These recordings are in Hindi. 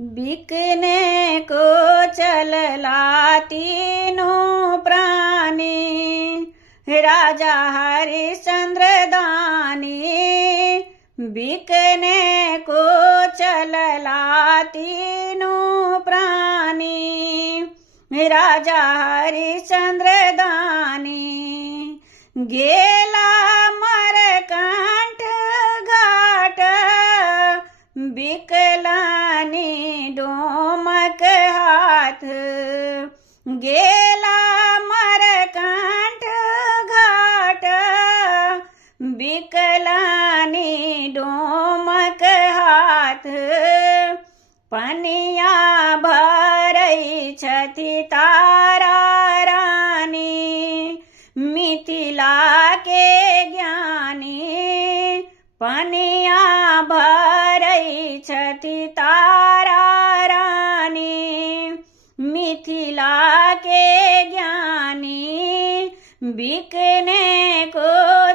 बिकने को चलला तीनों प्राणी, राजा हरिश्चंद्र दानी। बिकने को चलला तीनों प्राणी, राजा हरिश्चंद्र दानी। गेला मरकंठ घाट, बिकलानी डोमक हाथ। गेला मरकंठ घाट, बिकलानी डोमक हाथ। पनिया भरई छथि तारा रानी, मिथिला के ज्ञानी। पनिया भरई छथि तारा रानी, मिथिला के ज्ञानी। बिकने को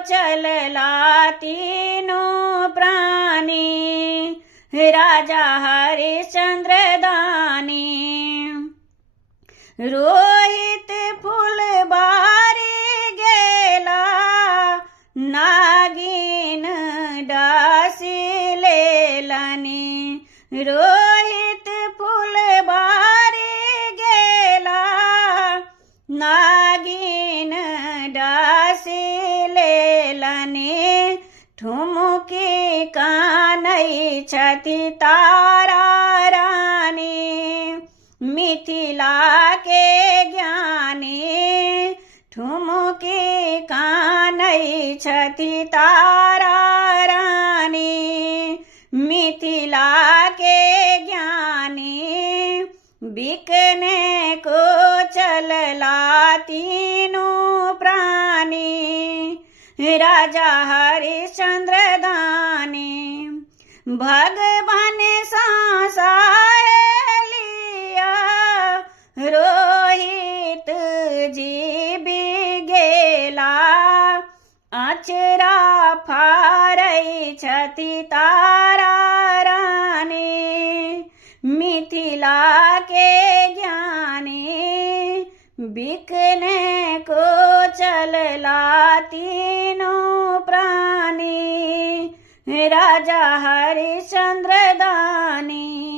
चलला तीनों प्राणी, राजा हरिश्चंद्र दानी। रोहित फुलबारी गेला, नागिन डासी लेलनी। रोहित फुलबारी गेला, नागिन डासी लेलनी। ठुमुकी कानई छथि तारा रानी, मिथिला के ज्ञानी। ठुमुकी कानई छथि तारा रानी, मिथिला के ज्ञानी। बिकने को चलला तीनों प्राणी, राजा हरिश्चंद्र दानी। भगवान सांसाए लिया, रोहित जी भी गेला। अचरा फारई छथि तारा रानी, मिथिला के ज्ञानी। बिकने को चलला तीनों प्राणी, राजा हरिश्चंद्र दानी।